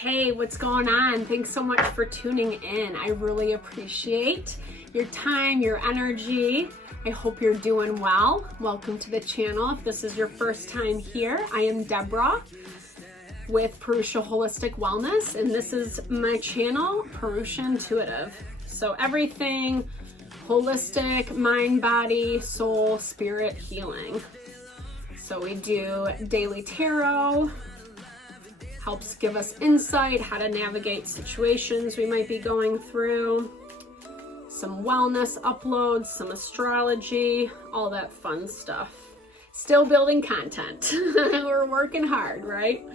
Hey, what's going on? Thanks so much for tuning in. I really appreciate your time, your energy. I hope you're doing well. Welcome to the channel. If this is your first time here, I am Deborah with Purusha Holistic Wellness, and this is my channel, Purusha Intuitive. So everything holistic, mind, body, soul, spirit healing. So we do daily tarot, helps give us insight, how to navigate situations we might be going through, some wellness uploads, some astrology, all that fun stuff. Still building content. We're working hard, right?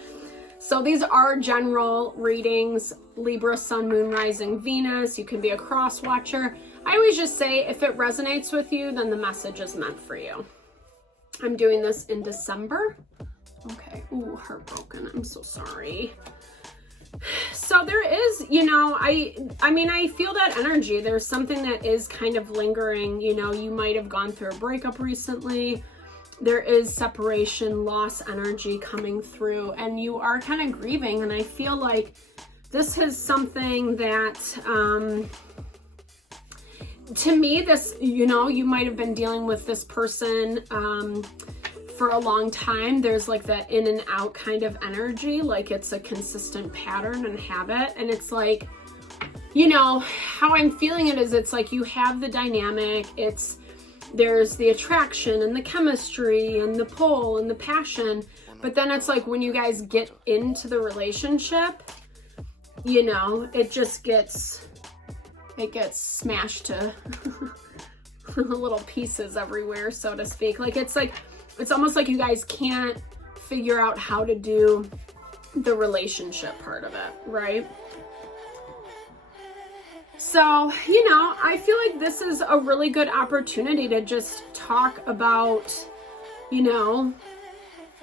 So these are general readings, Libra, Sun, Moon, Rising, Venus. You can be a cross watcher. I always just say if it resonates with you, then the message is meant for you. I'm doing this in December. Okay. Ooh, heartbroken. I'm so sorry. So there is, I mean, I feel that energy. There's something that is kind of lingering. You might have gone through a breakup recently. There is separation, loss energy coming through, and you are kind of grieving. And I feel like this is something that, to me, this, you might have been dealing with this person for a long time. There's like that in and out kind of energy, like it's a consistent pattern and habit. And it's like, how I'm feeling it is it's like you have the dynamic, there's the attraction and the chemistry and the pull and the passion, but then it's like when you guys get into the relationship, it just gets smashed to little pieces everywhere, so to speak. It's almost like you guys can't figure out how to do the relationship part of it, right? So, I feel like this is a really good opportunity to just talk about,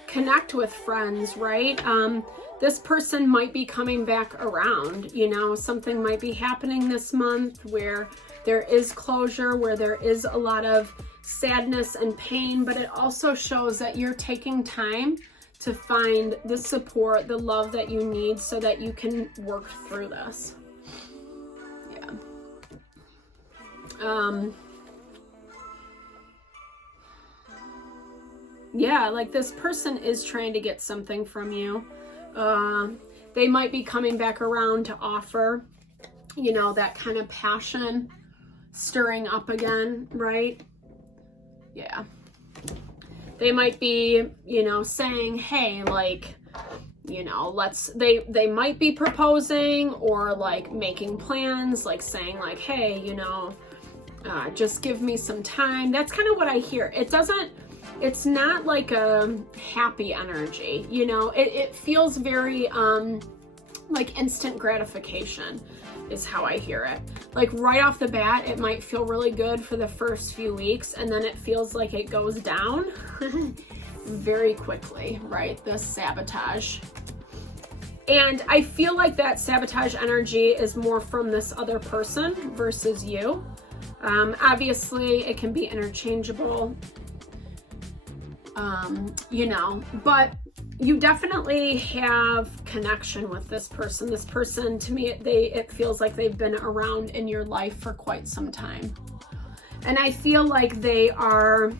connect with friends, right? This person might be coming back around, something might be happening this month where there is closure, where there is a lot of sadness and pain, but it also shows that you're taking time to find the support, the love that you need so that you can work through this. Like this person is trying to get something from you. They might be coming back around to offer, that kind of passion stirring up again, right? Yeah. They might be, saying, hey, they might be proposing or like making plans, like saying like, hey, just give me some time. That's kind of what I hear. It's not like a happy energy, it feels very, like instant gratification is how I hear it. Like right off the bat, it might feel really good for the first few weeks, and then it feels like it goes down very quickly, right? The sabotage. And I feel like that sabotage energy is more from this other person versus you. Obviously, it can be interchangeable, but you definitely have connection with this person. This person, to me, it feels like they've been around in your life for quite some time. And I feel like they are,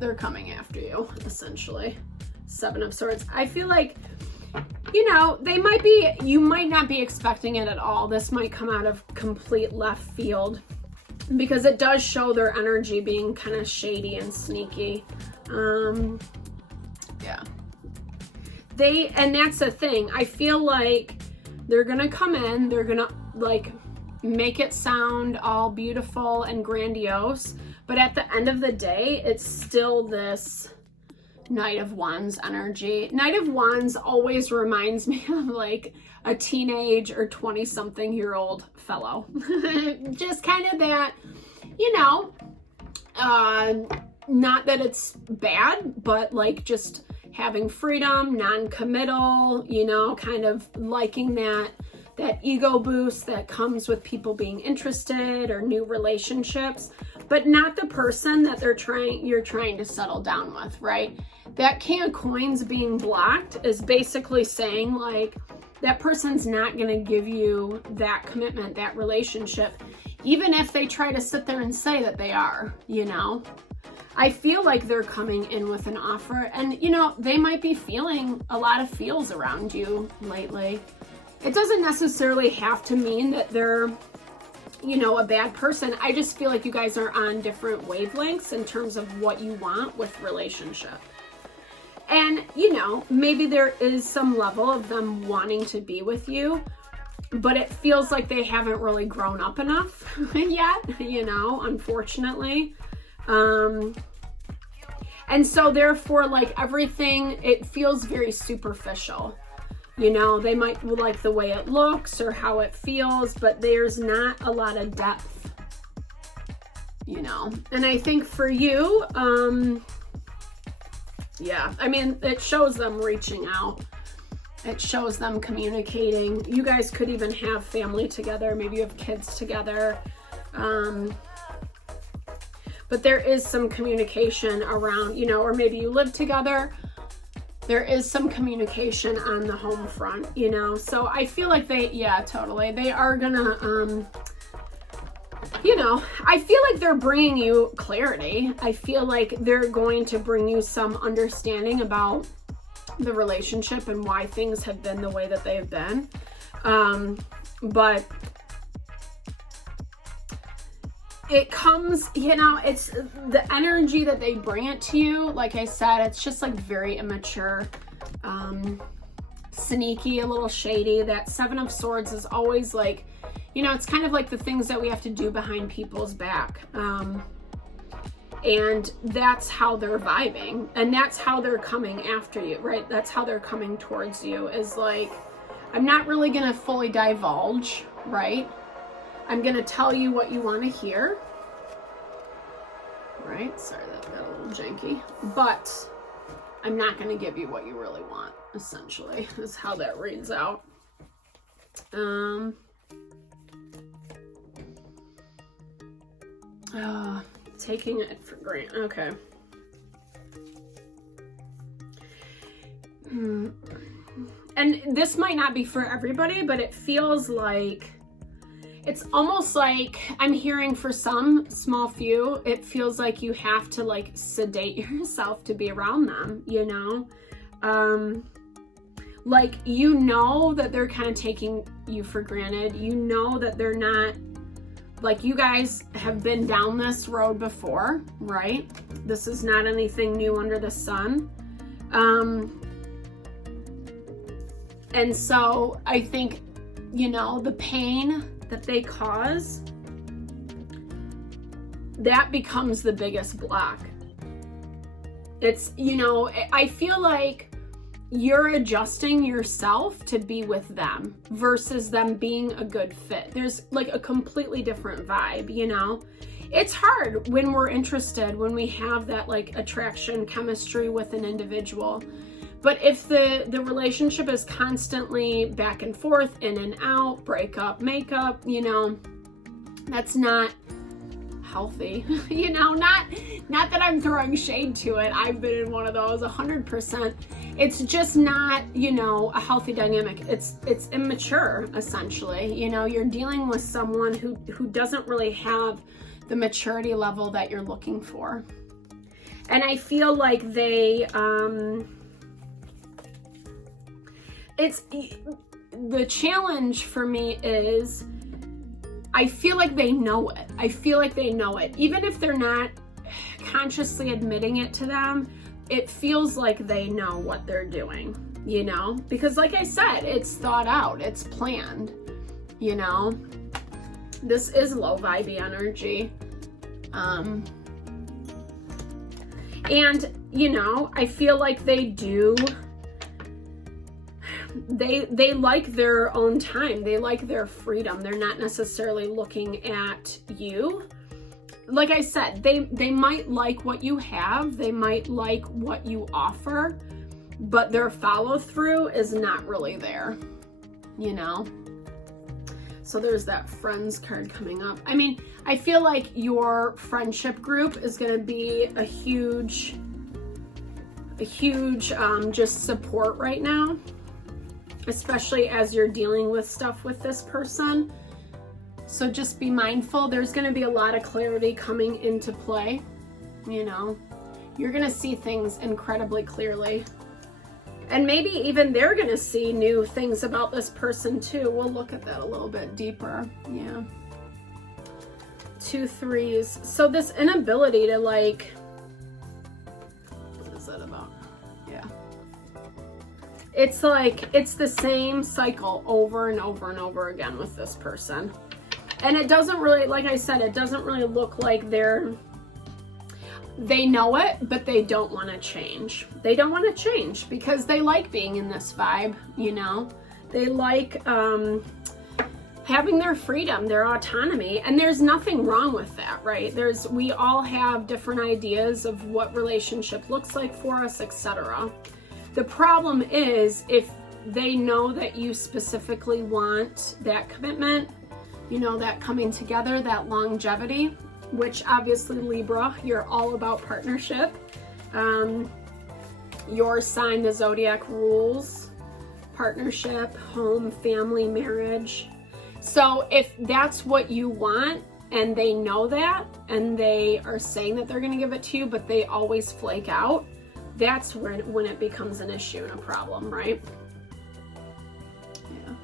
they're coming after you, essentially. 7 of Swords. I feel like, you might not be expecting it at all. This might come out of complete left field because it does show their energy being kind of shady and sneaky. And that's the thing. I feel like they're going to come in, they're going to like make it sound all beautiful and grandiose, but at the end of the day, it's still this Knight of Wands energy. Knight of Wands always reminds me of like a teenage or 20-something-year-old fellow. Just kind of that, not that it's bad, but like just having freedom, non-committal, kind of liking that that ego boost that comes with people being interested or new relationships, but not the person that you're trying to settle down with, right? That king of coins being blocked is basically saying like that person's not going to give you that commitment, that relationship, even if they try to sit there and say that they are, you know. I feel like they're coming in with an offer, and you know, they might be feeling a lot of feels around you lately. It doesn't necessarily have to mean that they're, you know, a bad person. I just feel like you guys are on different wavelengths in terms of what you want with relationship. And, you know, maybe there is some level of them wanting to be with you, but it feels like they haven't really grown up enough yet, you know, unfortunately. And so therefore, like everything, it feels very superficial. You know, they might like the way it looks or how it feels, but there's not a lot of depth, you know. And I think for you, yeah, I mean, it shows them reaching out. It shows them communicating. You guys could even have family together. Maybe you have kids together. But there is some communication around, you know, or maybe you live together. There is some communication on the home front, you know. So I feel like yeah, totally. They are gonna, you know, I feel like they're bringing you clarity. I feel like they're going to bring you some understanding about the relationship and why things have been the way that they've been. But it comes, you know, it's the energy that they bring it to you. Like I said, it's just like very immature, sneaky, a little shady. That Seven of Swords is always like, you know, it's kind of like the things that we have to do behind people's back. And that's how they're vibing, and that's how they're coming after you, right? That's how they're coming towards you, is like, I'm not really gonna fully divulge, right? I'm gonna tell you what you want to hear, right? Sorry, that got a little janky, but I'm not gonna give you what you really want, essentially, is how that reads out. Taking it for granted. Okay. And this might not be for everybody, but it feels like, it's almost like I'm hearing for some small few, it feels like you have to like sedate yourself to be around them, you know? Like, you know that they're kind of taking you for granted. You know that they're not, like, you guys have been down this road before, right? This is not anything new under the sun. And so I think, you know, the pain that they cause, that becomes the biggest block. It's, you know, I feel like you're adjusting yourself to be with them versus them being a good fit. There's like a completely different vibe, you know? It's hard when we're interested, when we have that like attraction, chemistry with an individual. But if the relationship is constantly back and forth, in and out, break up, make up, you know, that's not healthy. You know, not that I'm throwing shade to it. I've been in one of those 100%. It's just not, you know, a healthy dynamic. It's immature, essentially. You know, you're dealing with someone who doesn't really have the maturity level that you're looking for. And I feel like they, it's, the challenge for me is, I feel like they know it. I feel like they know it. Even if they're not consciously admitting it to them, it feels like they know what they're doing, you know? Because like I said, it's thought out, it's planned, you know? This is low vibey energy. And, you know, I feel like they do, they like their own time. They like their freedom. They're not necessarily looking at you. Like I said, they might like what you have. They might like what you offer, but their follow through is not really there, you know? So there's that friends card coming up. I mean, I feel like your friendship group is going to be a huge just support right now, especially as you're dealing with stuff with this person. So just be mindful. There's going to be a lot of clarity coming into play. You know, you're going to see things incredibly clearly. And maybe even they're going to see new things about this person too. We'll look at that a little bit deeper. Yeah. 2 3s. So this inability to like, what is that about? Yeah. It's like, it's the same cycle over and over and over again with this person. And it doesn't really, like I said, it doesn't really look like they know it, but they don't want to change. They don't want to change because they like being in this vibe, you know? They like having their freedom, their autonomy, and there's nothing wrong with that, right? We all have different ideas of what relationship looks like for us, etc. The problem is if they know that you specifically want that commitment, you know, that coming together, that longevity, which obviously Libra, you're all about partnership. Your sign, the zodiac rules, partnership, home, family, marriage. So if that's what you want and they know that and they are saying that they're going to give it to you, but they always flake out, that's when it becomes an issue and a problem, right? Yeah.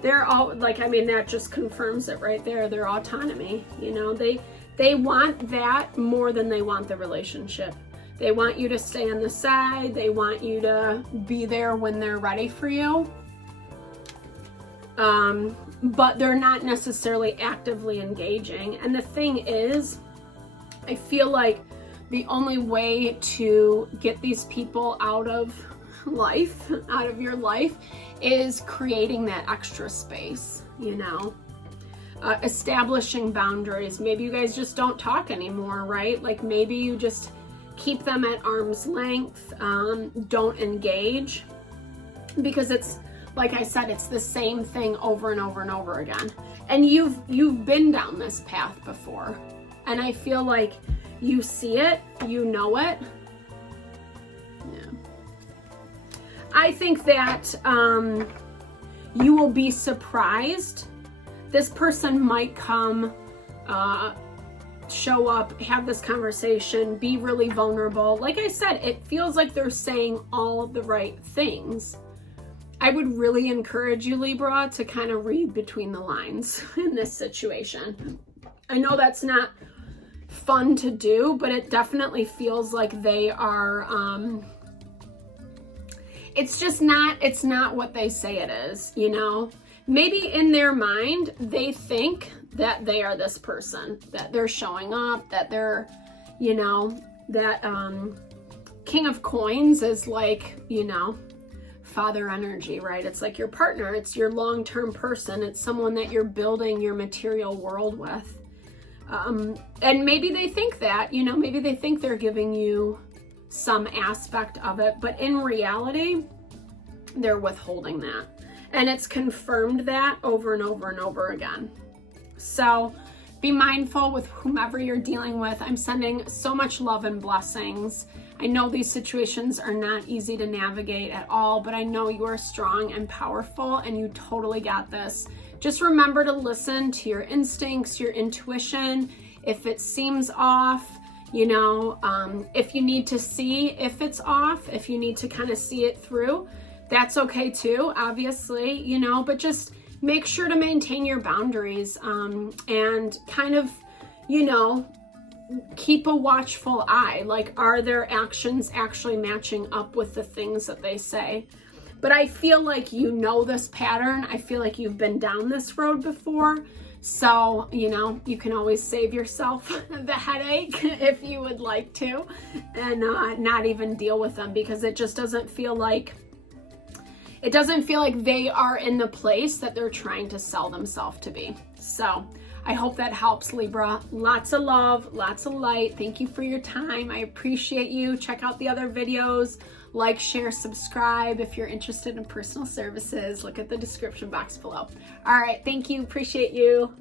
They're all like, I mean, that just confirms it right there. Their autonomy, you know, they want that more than they want the relationship. They want you to stay on the side. They want you to be there when they're ready for you. But they're not necessarily actively engaging. And the thing is, I feel like the only way to get these people out of life, out of your life, is creating that extra space, you know? Establishing boundaries. Maybe you guys just don't talk anymore, right? Like maybe you just keep them at arm's length, don't engage, because it's, like I said, it's the same thing over and over and over again. And you've been down this path before. And I feel like you see it, you know it. Yeah. I think that you will be surprised. This person might come, show up, have this conversation, be really vulnerable. Like I said, it feels like they're saying all of the right things. I would really encourage you, Libra, to kind of read between the lines in this situation. I know that's not fun to do, but it definitely feels like they are, it's not what they say it is, you know? Maybe in their mind, they think that they are this person, that they're showing up, that they're, you know, that King of Coins is like, you know, father energy, right? It's like your partner, it's your long-term person, it's someone that you're building your material world with. And maybe they think that, you know, maybe they think they're giving you some aspect of it, but in reality, they're withholding that. And it's confirmed that over and over and over again. So be mindful with whomever you're dealing with. I'm sending so much love and blessings. I know these situations are not easy to navigate at all, but I know you are strong and powerful and you totally got this. Just remember to listen to your instincts, your intuition. If it seems off, you know, if you need to see if it's off, if you need to kind of see it through, that's okay too, obviously, you know, but just make sure to maintain your boundaries and kind of, you know, keep a watchful eye. Like, are their actions actually matching up with the things that they say? But I feel like you know this pattern. I feel like you've been down this road before. So, you know, you can always save yourself the headache if you would like to and not even deal with them, because it just doesn't feel like they are in the place that they're trying to sell themselves to be. So I hope that helps, Libra. Lots of love, lots of light. Thank you for your time. I appreciate you. Check out the other videos. Like, share, subscribe. If you're interested in personal services, look at the description box below. All right, thank you. Appreciate you.